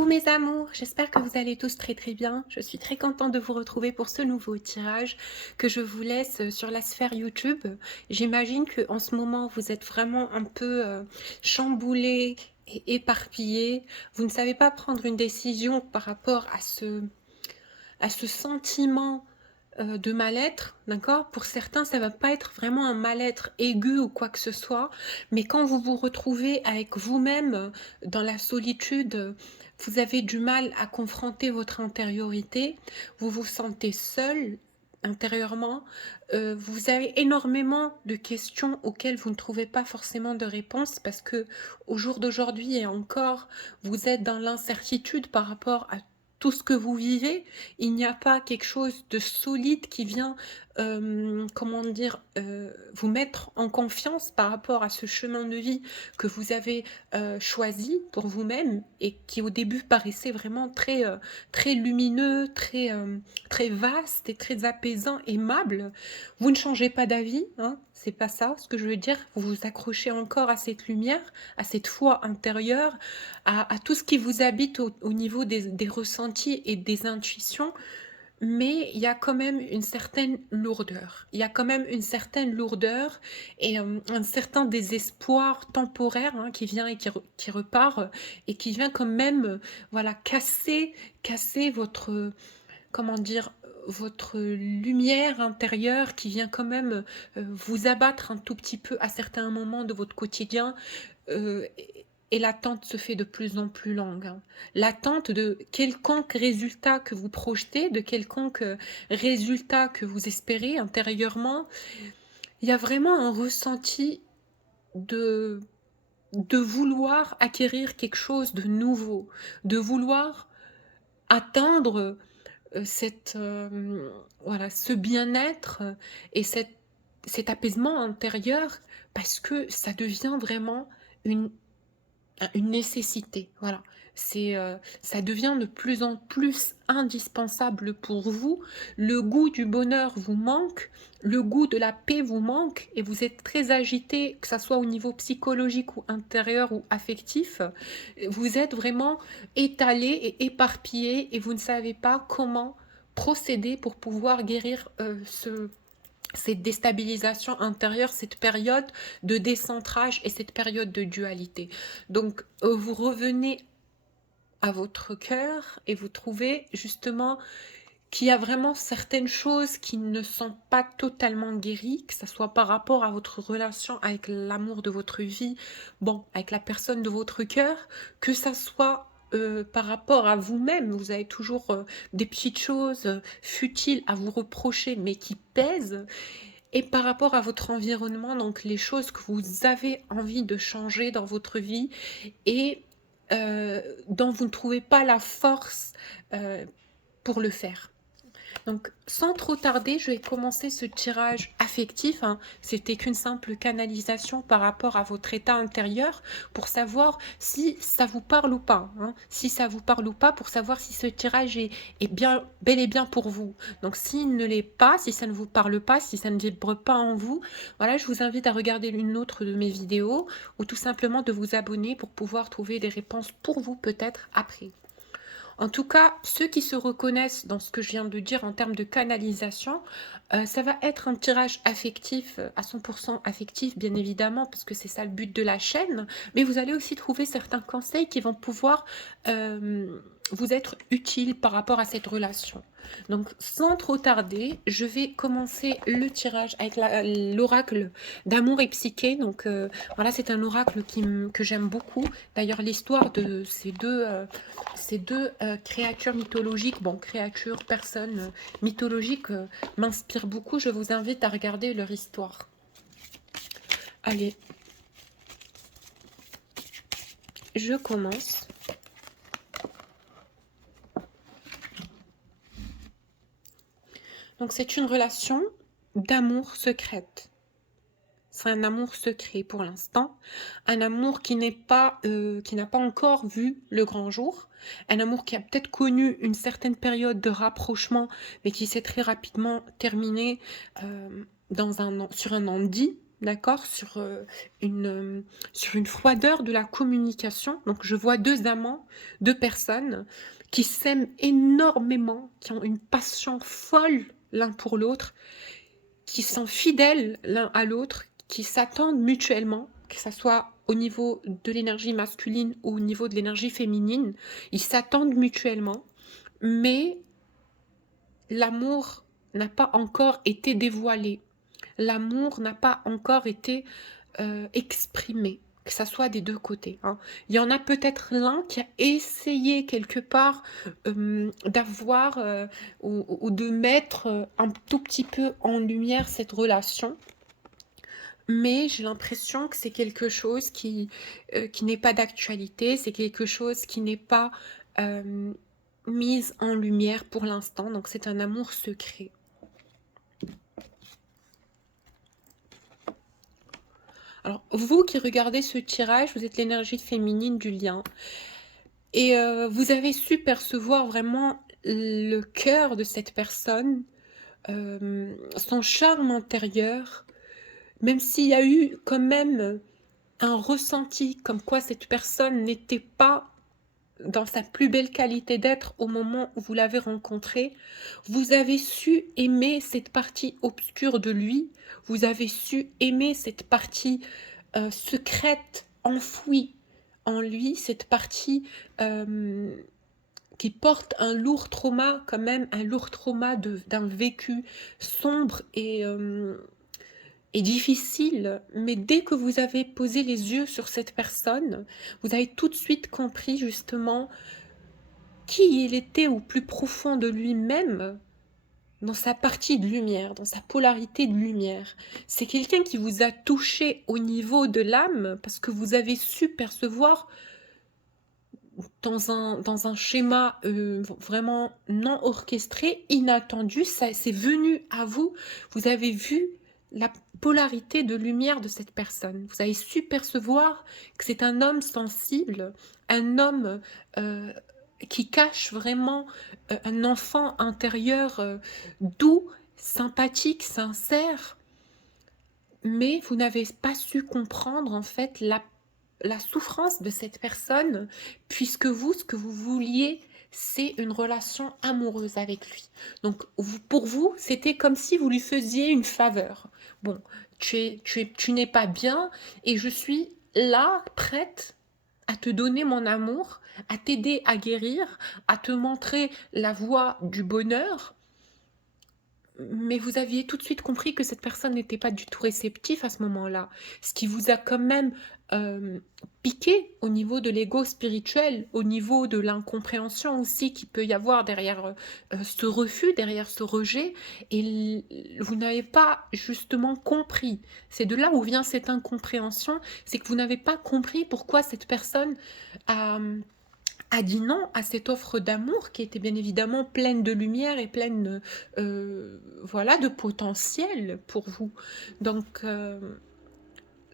Coucou mes amours, j'espère que vous allez tous très très bien. Je suis très contente de vous retrouver pour ce nouveau tirage que je vous laisse sur la sphère YouTube. J'imagine que en ce moment vous êtes vraiment un peu chamboulé et éparpillé. Vous ne savez pas prendre une décision par rapport à ce sentiment de mal-être, d'accord? Pour certains, ça va pas être vraiment un mal-être aigu ou quoi que ce soit, mais quand vous vous retrouvez avec vous-même dans la solitude, vous avez du mal à confronter votre intériorité, vous vous sentez seul intérieurement, vous avez énormément de questions auxquelles vous ne trouvez pas forcément de réponse parce que au jour d'aujourd'hui et encore, vous êtes dans l'incertitude par rapport à tout ce que vous vivez. Il n'y a pas quelque chose de solide qui vient, comment dire, vous mettre en confiance par rapport à ce chemin de vie que vous avez choisi pour vous-même et qui au début paraissait vraiment très, très lumineux, très, très vaste et très apaisant, aimable. Vous ne changez pas d'avis, hein, c'est pas ça ce que je veux dire. Vous vous accrochez encore à cette lumière, à cette foi intérieure, à tout ce qui vous habite au niveau des ressentis et des intuitions, mais il y a quand même une certaine lourdeur. Il y a quand même une certaine lourdeur et un certain désespoir temporaire, hein, qui vient et qui repart et qui vient quand même, voilà, casser votre, comment dire, votre lumière intérieure qui vient quand même vous abattre un tout petit peu à certains moments de votre quotidien. Et l'attente se fait de plus en plus longue, hein. L'attente de quelconque résultat que vous projetez, de quelconque résultat que vous espérez intérieurement, il y a vraiment un ressenti de, de vouloir acquérir quelque chose de nouveau, de vouloir atteindre voilà, ce bien-être et cet apaisement intérieur parce que ça devient vraiment une une nécessité, voilà. Ça devient de plus en plus indispensable pour vous. Le goût du bonheur vous manque, le goût de la paix vous manque et vous êtes très agité, que ça soit au niveau psychologique ou intérieur ou affectif. Vous êtes vraiment étalé et éparpillé et vous ne savez pas comment procéder pour pouvoir guérir, cette déstabilisation intérieure, cette période de décentrage et cette période de dualité. Donc, vous revenez à votre cœur et vous trouvez justement qu'il y a vraiment certaines choses qui ne sont pas totalement guéries, que ça soit par rapport à votre relation avec l'amour de votre vie, bon, avec la personne de votre cœur, que ça soit par rapport à vous-même, vous avez toujours des petites choses futiles à vous reprocher, mais qui pèsent, et par rapport à votre environnement, donc les choses que vous avez envie de changer dans votre vie et dont vous ne trouvez pas la force pour le faire. Donc, sans trop tarder, je vais commencer ce tirage affectif, hein. C'était qu'une simple canalisation par rapport à votre état intérieur pour savoir si ça vous parle ou pas, hein. Si ça vous parle ou pas, pour savoir si ce tirage est bien, bel et bien pour vous. Donc, s'il ne l'est pas, si ça ne vous parle pas, si ça ne vibre pas en vous, voilà, je vous invite à regarder une autre de mes vidéos ou tout simplement de vous abonner pour pouvoir trouver des réponses pour vous peut-être après. En tout cas, ceux qui se reconnaissent dans ce que je viens de dire en termes de canalisation, ça va être un tirage affectif, à 100% affectif, bien évidemment, parce que c'est ça le but de la chaîne. Mais vous allez aussi trouver certains conseils qui vont pouvoir vous être utiles par rapport à cette relation. Donc, sans trop tarder, je vais commencer le tirage avec l'oracle d'amour et psyché. Donc, voilà, c'est un oracle que j'aime beaucoup. D'ailleurs, l'histoire de ces deux créatures mythologiques, bon, créatures, personnes mythologiques, m'inspirent beaucoup. Je vous invite à regarder leur histoire. Allez, je commence. Donc, c'est une relation d'amour secrète. C'est un amour secret pour l'instant, un amour qui n'a pas encore vu le grand jour, un amour qui a peut-être connu une certaine période de rapprochement, mais qui s'est très rapidement terminé sur un non-dit. d'accord? Sur une froideur de la communication. Donc je vois 2 amants, 2 personnes qui s'aiment énormément, qui ont une passion folle l'un pour l'autre, qui sont fidèles l'un à l'autre, qui s'attendent mutuellement, que ça soit au niveau de l'énergie masculine ou au niveau de l'énergie féminine. Ils s'attendent mutuellement, mais l'amour n'a pas encore été dévoilé. L'amour n'a pas encore été, exprimé, que ça soit des 2 côtés, hein. Il y en a peut-être l'un qui a essayé quelque part, d'avoir, ou de mettre, un tout petit peu en lumière cette relation, mais j'ai l'impression que c'est quelque chose qui n'est pas d'actualité, c'est quelque chose qui n'est pas, hem, mise en lumière pour l'instant, donc c'est un amour secret. Alors, vous qui regardez ce tirage, vous êtes l'énergie féminine du lien et vous avez su percevoir vraiment le cœur de cette personne, son charme intérieur, même s'il y a eu quand même un ressenti comme quoi cette personne n'était pas dans sa plus belle qualité d'être au moment où vous l'avez rencontré, vous avez su aimer cette partie obscure de lui, vous avez su aimer cette partie, secrète, enfouie en lui, cette partie, qui porte un lourd trauma quand même, un lourd trauma d'un vécu sombre et difficile, mais dès que vous avez posé les yeux sur cette personne, vous avez tout de suite compris justement qui il était au plus profond de lui-même, dans sa partie de lumière, dans sa polarité de lumière. C'est quelqu'un qui vous a touché au niveau de l'âme parce que vous avez su percevoir dans un schéma, vraiment non orchestré, inattendu, ça c'est venu à vous. Vous avez vu la polarité de lumière de cette personne. Vous avez su percevoir que c'est un homme sensible, un homme, qui cache vraiment, un enfant intérieur, doux, sympathique, sincère, mais vous n'avez pas su comprendre en fait la souffrance de cette personne, puisque vous, ce que vous vouliez, c'est une relation amoureuse avec lui. Donc pour vous, c'était comme si vous lui faisiez une faveur. Bon, tu n'es pas bien et je suis là, prête à te donner mon amour, à t'aider à guérir, à te montrer la voie du bonheur, mais vous aviez tout de suite compris que cette personne n'était pas du tout réceptive à ce moment-là. Ce qui vous a quand même, piqué au niveau de l'ego spirituel, au niveau de l'incompréhension aussi qu'il peut y avoir derrière, ce refus, derrière ce rejet et vous n'avez pas justement compris. C'est de là où vient cette incompréhension, c'est que vous n'avez pas compris pourquoi cette personne a, a dit non à cette offre d'amour qui était bien évidemment pleine de lumière et pleine, voilà, de potentiel pour vous. Donc,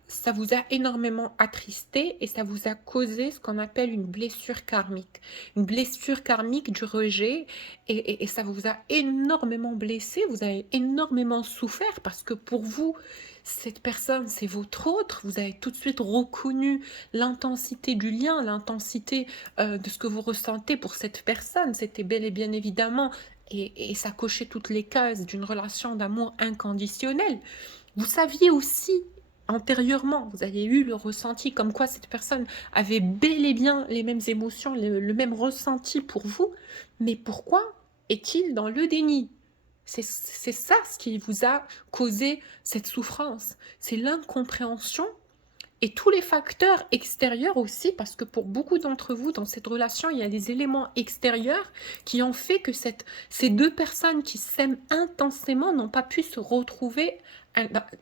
ça vous a énormément attristé et ça vous a causé ce qu'on appelle une blessure karmique. Une blessure karmique du rejet et ça vous a énormément blessé, vous avez énormément souffert parce que pour vous, cette personne, c'est votre autre. Vous avez tout de suite reconnu l'intensité du lien, l'intensité de ce que vous ressentez pour cette personne. C'était bel et bien évidemment, et ça cochait toutes les cases d'une relation d'amour inconditionnel. Vous saviez aussi antérieurement, vous avez eu le ressenti comme quoi cette personne avait bel et bien les mêmes émotions, le même ressenti pour vous, mais pourquoi est-il dans le déni? C'est ça ce qui vous a causé cette souffrance, c'est l'incompréhension et tous les facteurs extérieurs aussi, parce que pour beaucoup d'entre vous, dans cette relation, il y a des éléments extérieurs qui ont fait que ces deux personnes qui s'aiment intensément n'ont pas pu se retrouver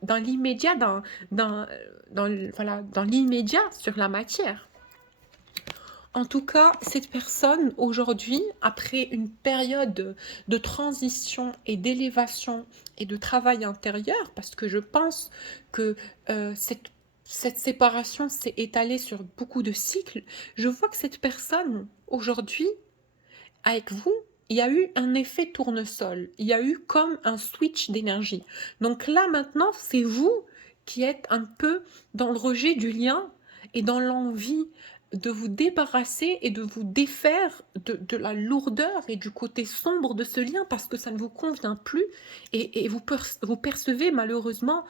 dans l'immédiat, voilà, dans l'immédiat sur la matière. En tout cas, cette personne, aujourd'hui, après une période de transition et d'élévation et de travail intérieur, parce que je pense que cette séparation s'est étalée sur beaucoup de cycles, je vois que cette personne, aujourd'hui, avec vous, il y a eu un effet tournesol. Il y a eu comme un switch d'énergie. Donc là, maintenant, c'est vous qui êtes un peu dans le rejet du lien et dans l'envie de vous débarrasser et de vous défaire de la lourdeur et du côté sombre de ce lien parce que ça ne vous convient plus et vous percevez malheureusement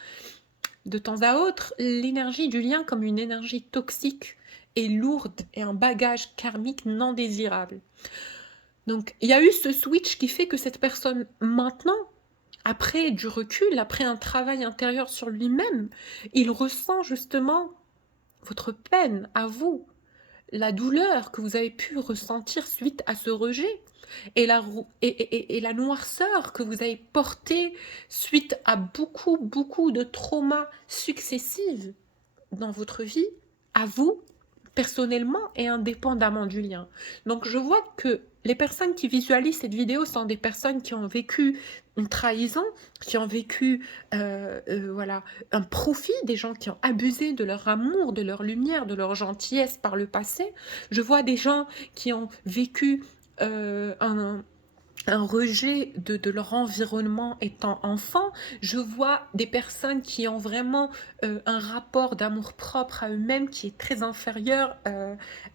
de temps à autre l'énergie du lien comme une énergie toxique et lourde et un bagage karmique non désirable. Donc il y a eu ce switch qui fait que cette personne maintenant, après du recul, après un travail intérieur sur lui-même, il ressent justement votre peine à vous, la douleur que vous avez pu ressentir suite à ce rejet et la noirceur que vous avez portée suite à beaucoup de traumas successifs dans votre vie, à vous, personnellement et indépendamment du lien. Donc je vois que les personnes qui visualisent cette vidéo sont des personnes qui ont vécu une trahison, qui ont vécu voilà, un profit, des gens qui ont abusé de leur amour, de leur lumière, de leur gentillesse par le passé. Je vois des gens qui ont vécu un rejet de leur environnement étant enfant. Je vois des personnes qui ont vraiment un rapport d'amour-propre à eux-mêmes qui est très inférieur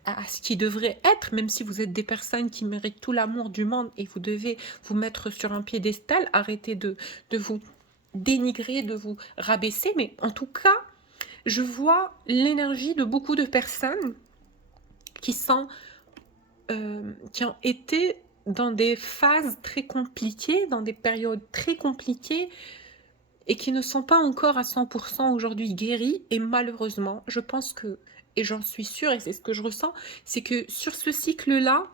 à ce qui devrait être, même si vous êtes des personnes qui méritent tout l'amour du monde et vous devez vous mettre sur un piédestal, arrêtez de vous dénigrer, de vous rabaisser, mais en tout cas, je vois l'énergie de beaucoup de personnes qui sont, qui ont été dans des phases très compliquées, dans des périodes très compliquées et qui ne sont pas encore à 100% aujourd'hui guéries. Et malheureusement, je pense que, et j'en suis sûre, et c'est ce que je ressens, c'est que sur ce cycle-là,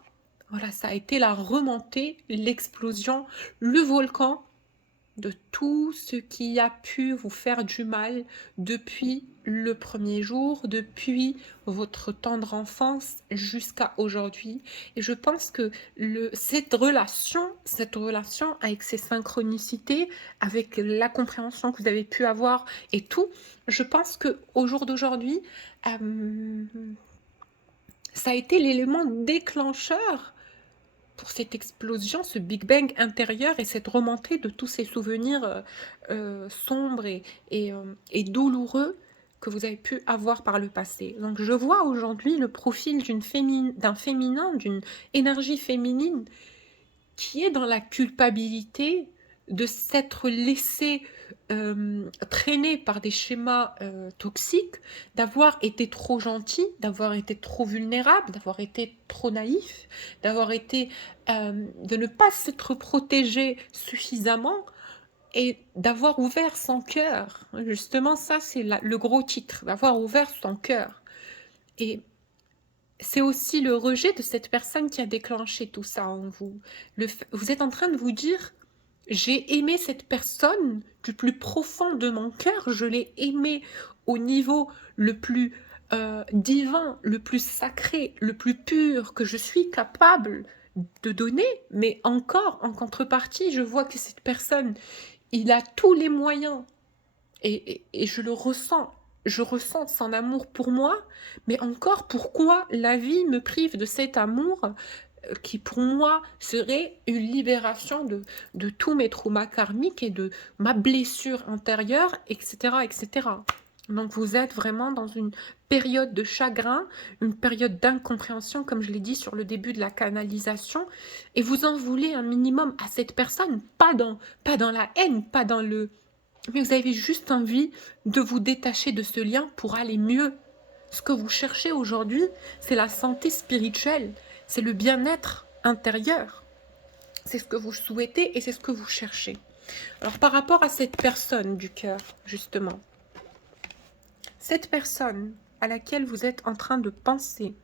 voilà, ça a été la remontée, l'explosion, le volcan de tout ce qui a pu vous faire du mal depuis le premier jour, depuis votre tendre enfance jusqu'à aujourd'hui. Et je pense que cette relation avec ses synchronicités, avec la compréhension que vous avez pu avoir et tout, je pense que au jour d'aujourd'hui, ça a été l'élément déclencheur pour cette explosion, ce Big Bang intérieur et cette remontée de tous ces souvenirs sombres et douloureux que vous avez pu avoir par le passé. Donc je vois aujourd'hui le profil d'un féminin, d'une énergie féminine qui est dans la culpabilité de s'être laissé traîner par des schémas toxiques, d'avoir été trop gentil, d'avoir été trop vulnérable, d'avoir été trop naïf, d'avoir été de ne pas s'être protégé suffisamment et d'avoir ouvert son cœur. Justement, ça c'est le gros titre, d'avoir ouvert son cœur. Et c'est aussi le rejet de cette personne qui a déclenché tout ça en vous. Vous êtes en train de vous dire, j'ai aimé cette personne du plus profond de mon cœur, je l'ai aimée au niveau le plus divin, le plus sacré, le plus pur que je suis capable de donner, mais encore, en contrepartie, je vois que cette personne, il a tous les moyens, et je le ressens, je ressens son amour pour moi, mais encore pourquoi la vie me prive de cet amour qui pour moi serait une libération de tous mes traumas karmiques et de ma blessure intérieure, etc., etc. Donc vous êtes vraiment dans une période de chagrin, une période d'incompréhension, comme je l'ai dit sur le début de la canalisation, et vous en voulez un minimum à cette personne, pas dans la haine, pas dans le... Mais vous avez juste envie de vous détacher de ce lien pour aller mieux. Ce que vous cherchez aujourd'hui, c'est la santé spirituelle, c'est le bien-être intérieur. C'est ce que vous souhaitez et c'est ce que vous cherchez. Alors par rapport à cette personne du cœur, justement, cette personne à laquelle vous êtes en train de penser,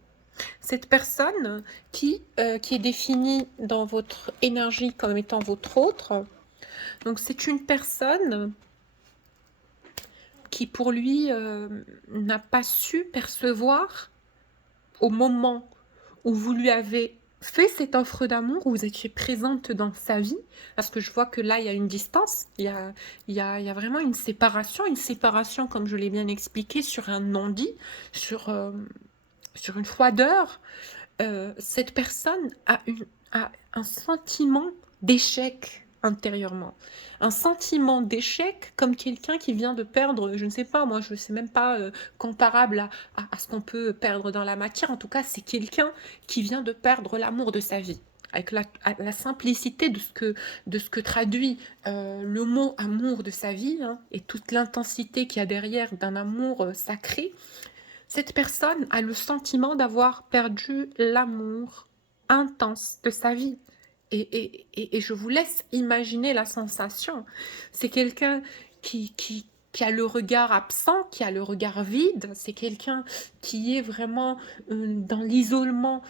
cette personne qui est définie dans votre énergie comme étant votre autre, donc c'est une personne qui pour lui n'a pas su percevoir au moment où vous lui avez fait cette offre d'amour, où vous étiez présente dans sa vie, parce que je vois que là, il y a une distance, il y a vraiment une séparation, comme je l'ai bien expliqué, sur un non-dit, sur une froideur. Cette personne a un sentiment d'échec intérieurement. Un sentiment d'échec comme quelqu'un qui vient de perdre, je ne sais pas, moi je ne sais même pas comparable à ce qu'on peut perdre dans la matière. En tout cas, c'est quelqu'un qui vient de perdre l'amour de sa vie. Avec la simplicité de ce que traduit le mot amour de sa vie, hein, et toute l'intensité qu'il y a derrière d'un amour sacré, cette personne a le sentiment d'avoir perdu l'amour intense de sa vie. Et je vous laisse imaginer la sensation. C'est quelqu'un qui a le regard absent, qui a le regard vide. C'est quelqu'un qui est vraiment dans l'isolement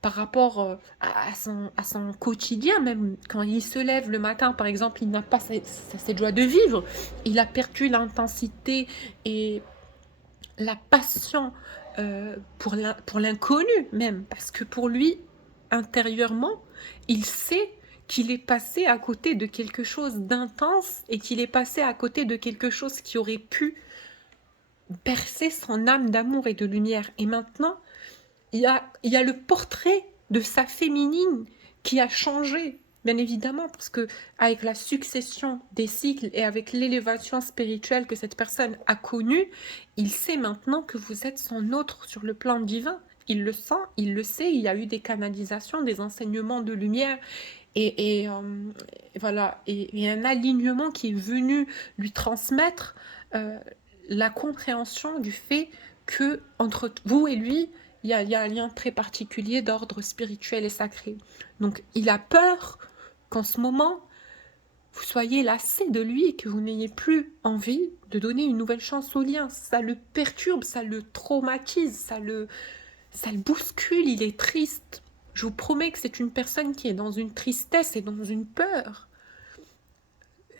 par rapport à son quotidien. Même quand il se lève le matin, par exemple, il n'a pas cette joie de vivre. Il a perdu l'intensité et la passion pour l'inconnu même, parce que pour lui, intérieurement, il sait qu'il est passé à côté de quelque chose d'intense et qu'il est passé à côté de quelque chose qui aurait pu bercer son âme d'amour et de lumière. Et maintenant, il y a le portrait de sa féminine qui a changé, bien évidemment, parce que avec la succession des cycles et avec l'élévation spirituelle que cette personne a connue, il sait maintenant que vous êtes son autre sur le plan divin. Il le sent, il le sait, il y a eu des canalisations, des enseignements de lumière voilà, et un alignement qui est venu lui transmettre la compréhension du fait que entre vous et lui, il y a un lien très particulier d'ordre spirituel et sacré. Donc il a peur qu'en ce moment, vous soyez lassé de lui et que vous n'ayez plus envie de donner une nouvelle chance au lien. Ça le perturbe, ça le traumatise, ça le bouscule, il est triste. Je vous promets que c'est une personne qui est dans une tristesse et dans une peur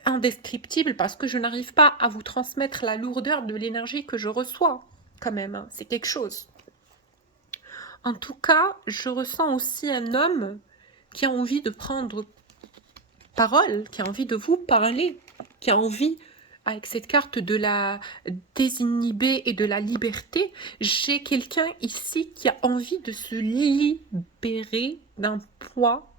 indescriptible parce que je n'arrive pas à vous transmettre la lourdeur de l'énergie que je reçois quand même, hein. C'est quelque chose. En tout cas, je ressens aussi un homme qui a envie de prendre parole, qui a envie de vous parler, qui a envie, avec cette carte de la désinhibée et de la liberté, j'ai quelqu'un ici qui a envie de se libérer d'un poids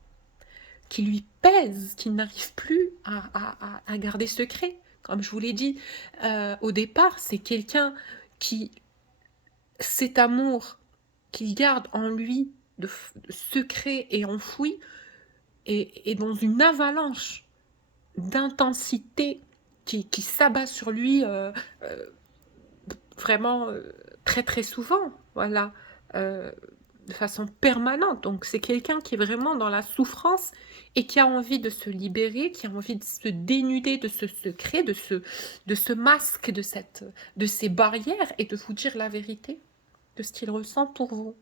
qui lui pèse, qui n'arrive plus à garder secret. Comme je vous l'ai dit au départ, c'est quelqu'un qui, cet amour qu'il garde en lui de secret et enfoui, est dans une avalanche d'intensité qui s'abat sur lui vraiment très très souvent, voilà, de façon permanente. Donc c'est quelqu'un qui est vraiment dans la souffrance et qui a envie de se libérer, qui a envie de se dénuder de ce secret, de ce masque, de ces barrières et de vous dire la vérité de ce qu'il ressent pour vous,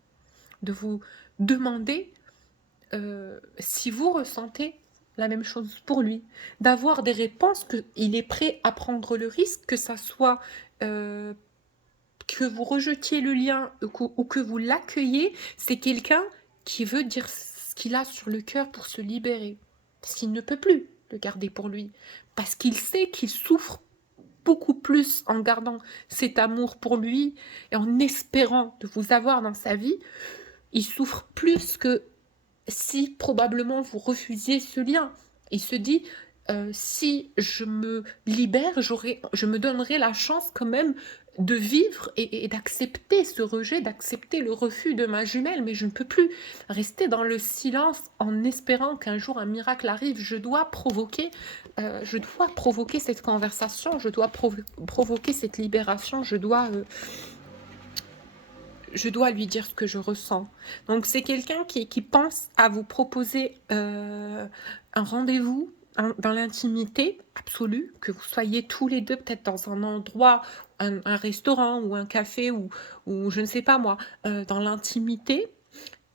de vous demander si vous ressentez la même chose pour lui, d'avoir des réponses, qu'il est prêt à prendre le risque, que ça soit que vous rejetiez le lien ou que vous l'accueillez, c'est quelqu'un qui veut dire ce qu'il a sur le cœur pour se libérer. Parce qu'il ne peut plus le garder pour lui. Parce qu'il sait qu'il souffre beaucoup plus en gardant cet amour pour lui et en espérant de vous avoir dans sa vie. Il souffre plus que si probablement vous refusiez ce lien. Il se dit, si je me libère, je me donnerai la chance quand même de vivre et d'accepter ce rejet, d'accepter le refus de ma jumelle, mais je ne peux plus rester dans le silence en espérant qu'un jour un miracle arrive. Je dois provoquer cette conversation, je dois provoquer cette libération, je dois lui dire ce que je ressens. Donc c'est quelqu'un qui pense à vous proposer un rendez-vous dans l'intimité absolue, que vous soyez tous les deux peut-être dans un endroit, un restaurant ou un café ou je ne sais pas moi, dans l'intimité,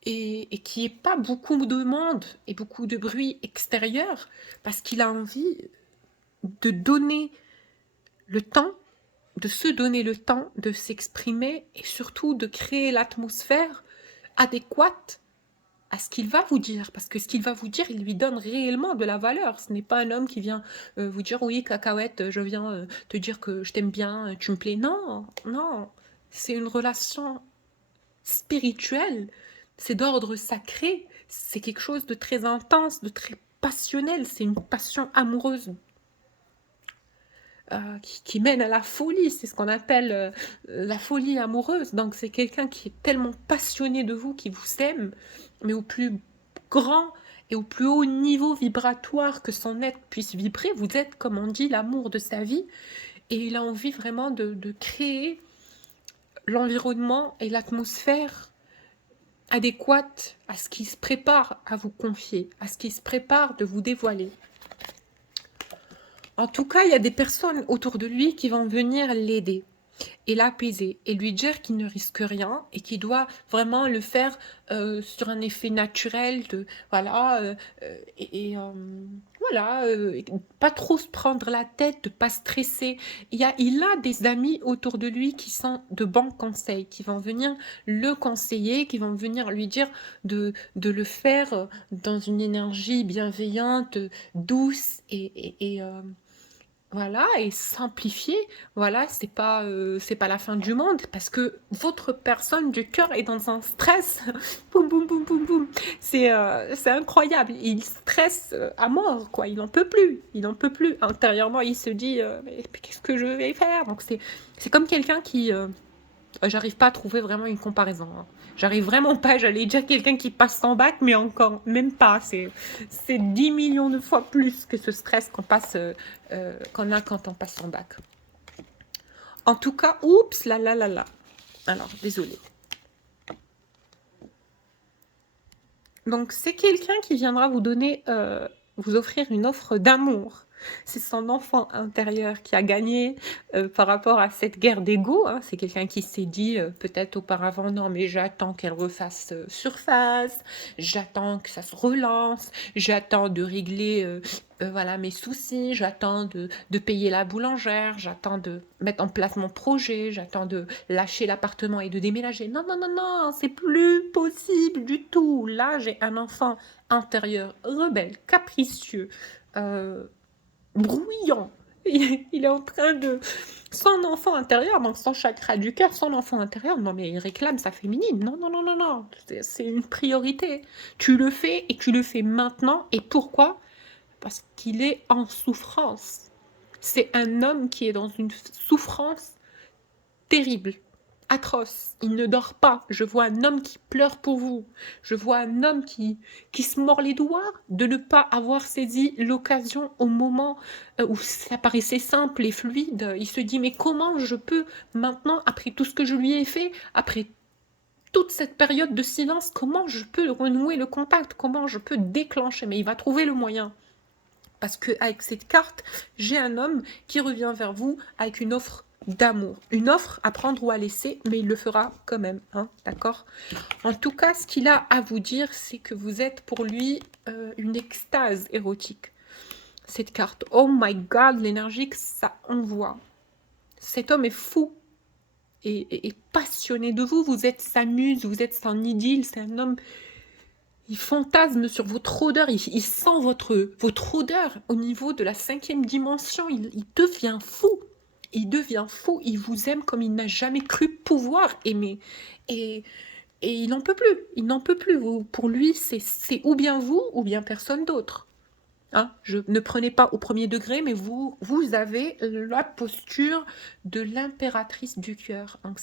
et qu'il n'y ait pas beaucoup de monde et beaucoup de bruit extérieur, parce qu'il a envie de donner le temps, de se donner le temps de s'exprimer et surtout de créer l'atmosphère adéquate à ce qu'il va vous dire. Parce que ce qu'il va vous dire, il lui donne réellement de la valeur. Ce n'est pas un homme qui vient vous dire « Oui, cacahuète, je viens te dire que je t'aime bien, tu me plais. » Non, non. C'est une relation spirituelle. C'est d'ordre sacré. C'est quelque chose de très intense, de très passionnelle, c'est une passion amoureuse qui mène à la folie. C'est ce qu'on appelle la folie amoureuse. Donc c'est quelqu'un qui est tellement passionné de vous, qui vous aime, mais au plus grand et au plus haut niveau vibratoire que son être puisse vibrer. Vous êtes, comme on dit, l'amour de sa vie. Et il a envie vraiment de créer l'environnement et l'atmosphère adéquate à ce qui se prépare à vous confier, à ce qui se prépare de vous dévoiler. En tout cas, il y a des personnes autour de lui qui vont venir l'aider et l'apaiser et lui dire qu'il ne risque rien et qu'il doit vraiment le faire sur un effet naturel de voilà voilà pas trop se prendre la tête, de pas stresser. Il a des amis autour de lui qui sont de bons conseils, qui vont venir le conseiller, qui vont venir lui dire de le faire dans une énergie bienveillante, douce voilà, et simplifier, voilà, c'est pas la fin du monde parce que votre personne du cœur est dans un stress. Boum, boum, boum, boum, boum. C'est incroyable. Il stresse à mort, quoi. Il n'en peut plus. Il n'en peut plus. Intérieurement, il se dit mais qu'est-ce que je vais faire? Donc c'est comme quelqu'un qui j'arrive pas à trouver vraiment une comparaison. Hein. J'arrive vraiment pas, j'allais dire quelqu'un qui passe son bac, mais encore, même pas. C'est 10 millions de fois plus que ce stress qu'on a quand on passe son bac. En tout cas, oups, là, là, là, là. Alors, désolée. Donc, c'est quelqu'un qui viendra vous donner, vous offrir une offre d'amour. C'est son enfant intérieur qui a gagné par rapport à cette guerre d'ego. Hein. C'est quelqu'un qui s'est dit peut-être auparavant, non mais j'attends qu'elle refasse surface, j'attends que ça se relance, j'attends de régler voilà, mes soucis, j'attends de payer la boulangère, j'attends de mettre en place mon projet, j'attends de lâcher l'appartement et de déménager. Non, non, non, non, c'est plus possible du tout. Là, j'ai un enfant intérieur rebelle, capricieux, bruyant. Il est en train de... Son enfant intérieur, donc son chakra du cœur, son enfant intérieur, non mais il réclame sa féminine. Non, non, non, non, non. C'est une priorité. Tu le fais et tu le fais maintenant. Et pourquoi? Parce qu'il est en souffrance. C'est un homme qui est dans une souffrance terrible, atroce. Il ne dort pas. Je vois un homme qui pleure pour vous. Je vois un homme qui se mord les doigts de ne pas avoir saisi l'occasion au moment où ça paraissait simple et fluide. Il se dit, mais comment je peux maintenant, après tout ce que je lui ai fait, après toute cette période de silence, comment je peux renouer le contact? Comment je peux déclencher? Mais il va trouver le moyen. Parce qu'avec cette carte, j'ai un homme qui revient vers vous avec une offre d'amour. Une offre à prendre ou à laisser, mais il le fera quand même, hein, d'accord? En tout cas, ce qu'il a à vous dire, c'est que vous êtes pour lui une extase érotique. Cette carte, oh my God, l'énergie que ça envoie. Cet homme est fou et passionné de vous. Vous êtes sa muse, vous êtes son idylle. C'est un homme... Il fantasme sur votre odeur, il sent votre odeur au niveau de la 5e dimension. Il devient fou. Il devient fou. Il vous aime comme il n'a jamais cru pouvoir aimer. Et il n'en peut plus. Il n'en peut plus. Pour lui, c'est ou bien vous, ou bien personne d'autre. Hein, ne prenez pas au premier degré, mais vous avez la posture de l'impératrice du cœur. Donc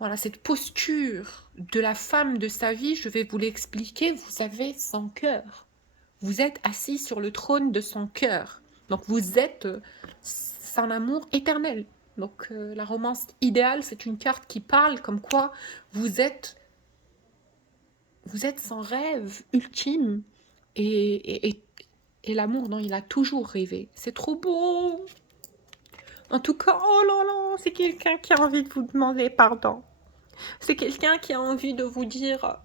voilà, cette posture de la femme de sa vie, je vais vous l'expliquer, vous avez son cœur. Vous êtes assis sur le trône de son cœur. Donc vous êtes son amour éternel. Donc la romance idéale, c'est une carte qui parle comme quoi vous êtes son rêve ultime et l'amour dont il a toujours rêvé. C'est trop beau. En tout cas, oh là là, c'est quelqu'un qui a envie de vous demander pardon. C'est quelqu'un qui a envie de vous dire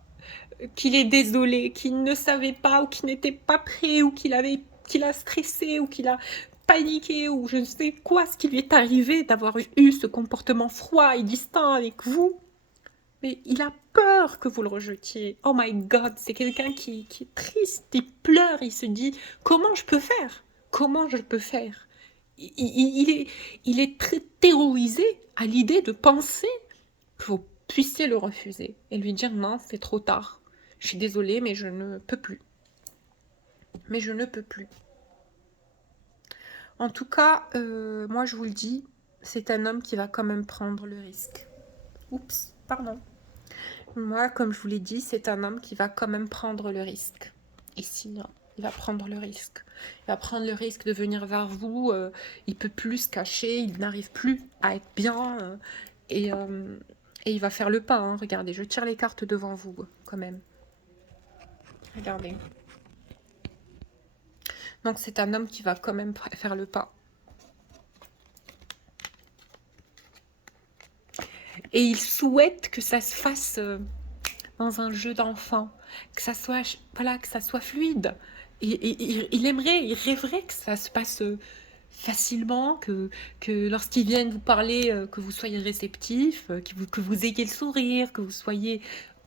qu'il est désolé, qu'il ne savait pas ou qu'il n'était pas prêt ou qu'il a stressé ou qu'il a paniqué ou je ne sais quoi, ce qui lui est arrivé d'avoir eu ce comportement froid et distant avec vous. Mais il a peur que vous le rejetiez. Oh my God, c'est quelqu'un qui est triste, il pleure, il se dit « Comment je peux faire? Comment je peux faire ?» Il est très terrorisé à l'idée de penser que vous puissiez le refuser et lui dire « Non, c'est trop tard. Je suis désolée, mais je ne peux plus. mais je ne peux plus. En tout cas, moi je vous le dis, c'est un homme qui va quand même prendre le risque. Oups, pardon. Moi, comme je vous l'ai dit, c'est un homme qui va quand même prendre le risque. Ici, hein, il va prendre le risque. Il va prendre le risque de venir vers vous. Il peut plus se cacher, il n'arrive plus à être bien. Et, euh, et il va faire le pas. Hein. Regardez, je tire les cartes devant vous, quand même. Regardez. Donc, c'est un homme qui va quand même faire le pas. Et il souhaite que ça se fasse dans un jeu d'enfant, que ça soit, voilà, que ça soit fluide. Il aimerait, il rêverait que ça se passe facilement, que lorsqu'ils viennent vous parler, que vous soyez réceptif, que vous ayez le sourire, que vous soyez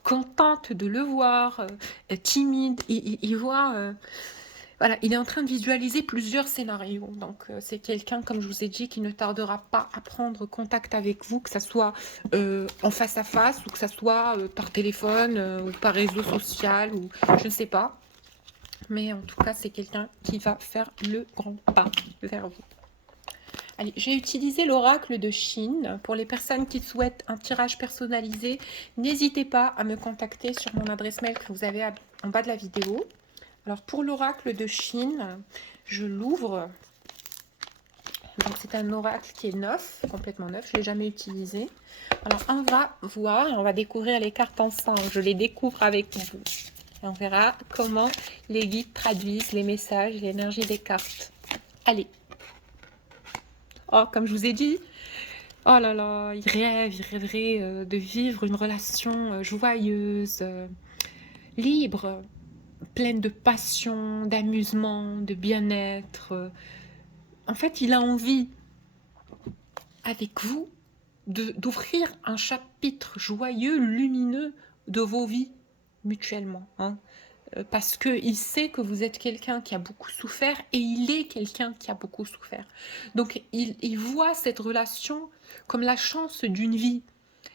contente de le voir, timide. Il voit... voilà, il est en train de visualiser plusieurs scénarios. Donc, c'est quelqu'un, comme je vous ai dit, qui ne tardera pas à prendre contact avec vous, que ce soit en face à face ou que ce soit par téléphone ou par réseau social ou je ne sais pas. Mais en tout cas, c'est quelqu'un qui va faire le grand pas vers vous. Allez, j'ai utilisé l'oracle de Chine. Pour les personnes qui souhaitent un tirage personnalisé, n'hésitez pas à me contacter sur mon adresse mail que vous avez en bas de la vidéo. Alors, pour l'oracle de Chine, je l'ouvre. Donc, c'est un oracle qui est neuf, complètement neuf. Je ne l'ai jamais utilisé. Alors, on va voir et on va découvrir les cartes ensemble. Je les découvre avec vous. Et on verra comment les guides traduisent les messages, l'énergie des cartes. Allez. Oh, comme je vous ai dit, oh là là, il rêverait de vivre une relation joyeuse, libre, pleine de passion, d'amusement, de bien-être. En fait, il a envie, avec vous, d'ouvrir un chapitre joyeux, lumineux de vos vies mutuellement. Hein. Parce qu'il sait que vous êtes quelqu'un qui a beaucoup souffert et il est quelqu'un qui a beaucoup souffert. Donc, il voit cette relation comme la chance d'une vie.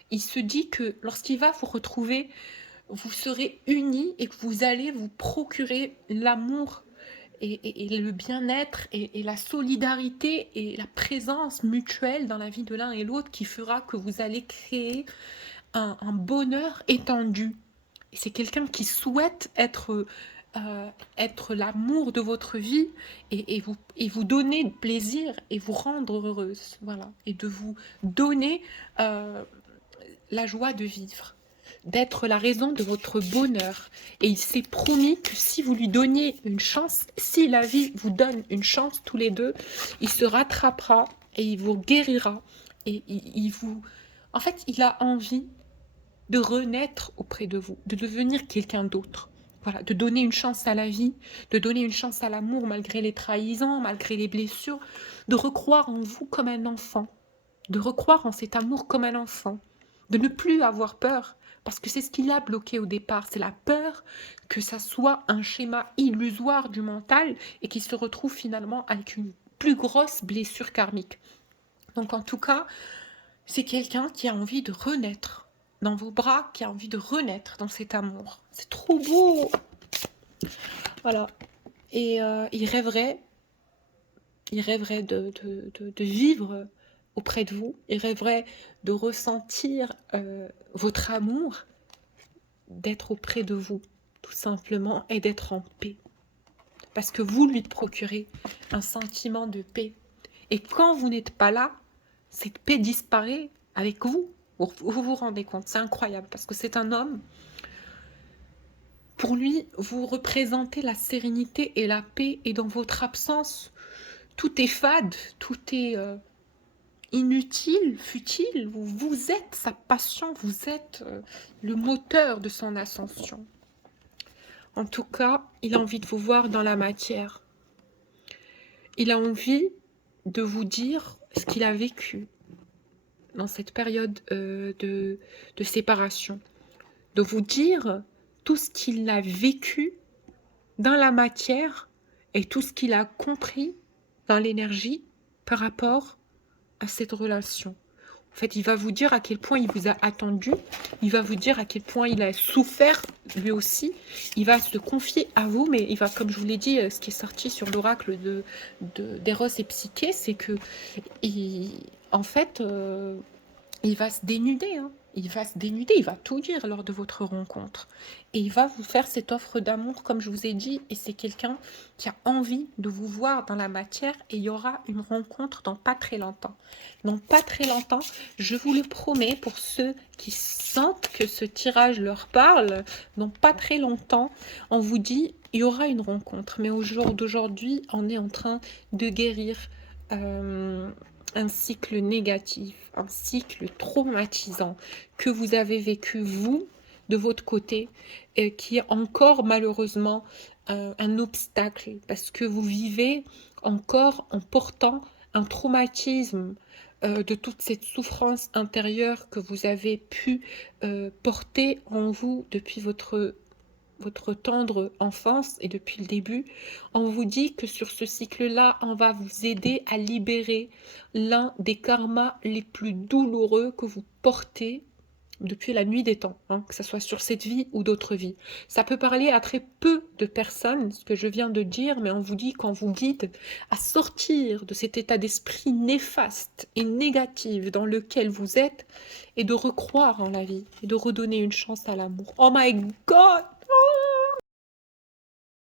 Il se dit que lorsqu'il va vous retrouver, vous serez unis et que vous allez vous procurer l'amour et le bien-être et la solidarité et la présence mutuelle dans la vie de l'un et l'autre qui fera que vous allez créer un bonheur étendu. Et c'est quelqu'un qui souhaite être l'amour de votre vie et vous donner plaisir et vous rendre heureuse. Voilà. Et de vous donner la joie de vivre, d'être la raison de votre bonheur. Et il s'est promis que si vous lui donniez une chance, si la vie vous donne une chance tous les deux, il se rattrapera et il vous guérira. Et il vous... En fait, il a envie de renaître auprès de vous, de devenir quelqu'un d'autre. Voilà, de donner une chance à la vie, de donner une chance à l'amour malgré les trahisons, malgré les blessures, de recroire en vous comme un enfant, de recroire en cet amour comme un enfant, de ne plus avoir peur, parce que c'est ce qui l'a bloqué au départ, c'est la peur que ça soit un schéma illusoire du mental et qu'il se retrouve finalement avec une plus grosse blessure karmique. Donc en tout cas, c'est quelqu'un qui a envie de renaître dans vos bras, qui a envie de renaître dans cet amour. C'est trop beau. Voilà. Et il rêverait de vivre auprès de vous. Il rêverait de ressentir votre amour, d'être auprès de vous, tout simplement, et d'être en paix. Parce que vous lui procurez un sentiment de paix. Et quand vous n'êtes pas là, cette paix disparaît avec vous. Vous vous rendez compte, c'est incroyable, parce que c'est un homme. Pour lui, vous représentez la sérénité et la paix, et dans votre absence, tout est fade, tout est inutile, futile. Vous êtes sa passion, vous êtes le moteur de son ascension. En tout cas, il a envie de vous voir dans la matière. Il a envie de vous dire ce qu'il a vécu dans cette période de séparation, de vous dire tout ce qu'il a vécu dans la matière et tout ce qu'il a compris dans l'énergie par rapport à cette relation. En fait, il va vous dire à quel point il vous a attendu, il va vous dire à quel point il a souffert lui aussi, il va se confier à vous, mais il va, comme je vous l'ai dit, ce qui est sorti sur l'oracle d'Eros et Psyché, c'est que, en fait, il va se dénuder, hein. Il va se dénuder, il va tout dire lors de votre rencontre. Et il va vous faire cette offre d'amour, comme je vous ai dit, et c'est quelqu'un qui a envie de vous voir dans la matière, et il y aura une rencontre dans pas très longtemps. Dans pas très longtemps, je vous le promets, pour ceux qui sentent que ce tirage leur parle, dans pas très longtemps, on vous dit, il y aura une rencontre. Mais au jour d'aujourd'hui, on est en train de guérir un cycle négatif, un cycle traumatisant que vous avez vécu, vous, de votre côté, qui est encore malheureusement un obstacle, parce que vous vivez encore en portant un traumatisme de toute cette souffrance intérieure que vous avez pu porter en vous depuis votre tendre enfance et depuis le début, on vous dit que sur ce cycle-là, on va vous aider à libérer l'un des karmas les plus douloureux que vous portez depuis la nuit des temps, hein, que ce soit sur cette vie ou d'autres vies. Ça peut parler à très peu de personnes, ce que je viens de dire, mais on vous dit qu'on vous guide à sortir de cet état d'esprit néfaste et négatif dans lequel vous êtes et de recroire en la vie et de redonner une chance à l'amour. Oh my God!